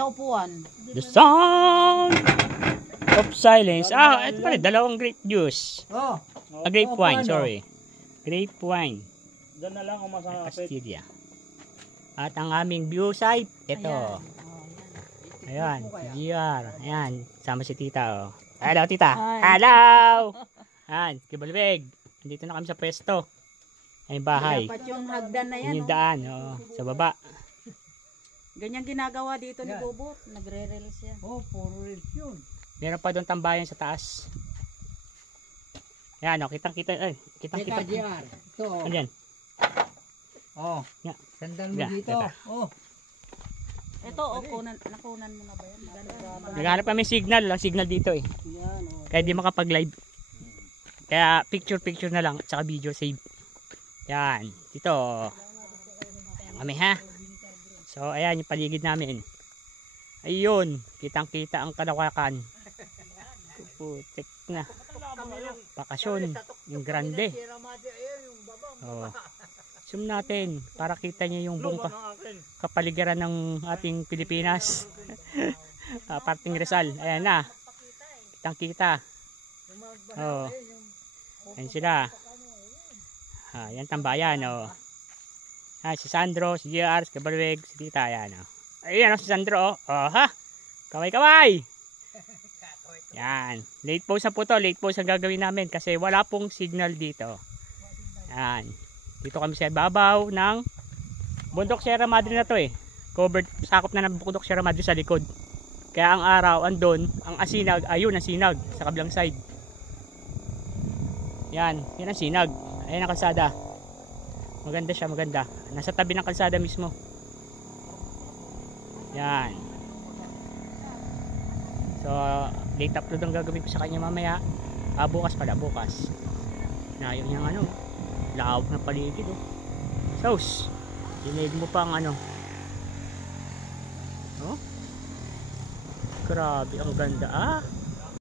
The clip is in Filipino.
sa upuan. The sound of silence. Ito pala, dalawang grape juice. Grape wine, sorry. Grape wine. Diyan na lang kung masakapit. Castilla. At ang aming view site, ito. Ayan, GR. Ayan, sama si tita. Hello, tita. Hello! Ayan, Kibalbeg. Nandito na kami sa pwesto. Ay bahay. Dapat yung hagdan na yan. Yung daan, sa baba. Ganyan ginagawa dito ni Bobot. Nagre-release yan. Puro reels yun. Meron pa doon tambayan sa taas. Ayan, kitang-kita. Kitang-kita. GR. Ito. Ayan. Yeah. Sandal mo Yeah, dito. teka. Ito, nakunan mo na ba yan? Maganda. Naghanap kami signal. Ang signal dito eh. Yan, Kaya di makapag-live. Kaya picture na lang. Tsaka video save. Yan. Dito. Ayan kami ha. So ayan yung paligid namin. Ayun. Kitang-kita ang kalawakan. Putik na. Bakasyon. Yung grande. Zoom natin. Para kita nyo yung buong kapaligiran ng ating Pilipinas. Parting Rizal. Ayan na. Kitang-kita. Ayan sila. Yan tambayan. Si Sandro, si JR, si Kabalweg, si Tita. Ayan. Ayan si Sandro. Kaway-kaway. Yan. Late pause na po to. Late pause ang gagawin namin kasi wala pong signal dito. Yan. Dito kami sa babaw ng Bundok Sierra Madre na to eh. Covered, sakop na ng Bundok Sierra Madre sa likod. Kaya ang araw andon, ang asinag, ayun ang sinag sa kabilang side. Yan ang sinag. Ayan ang kalsada. Maganda siya, maganda. Nasa tabi ng kalsada mismo. Yan. So, late upload ang gagawin ko sa kanya mamaya. Bukas pala, bukas. Ayaw niyang lawak na paligid Sauce. Dinaig mo pa ang grabe, ang ganda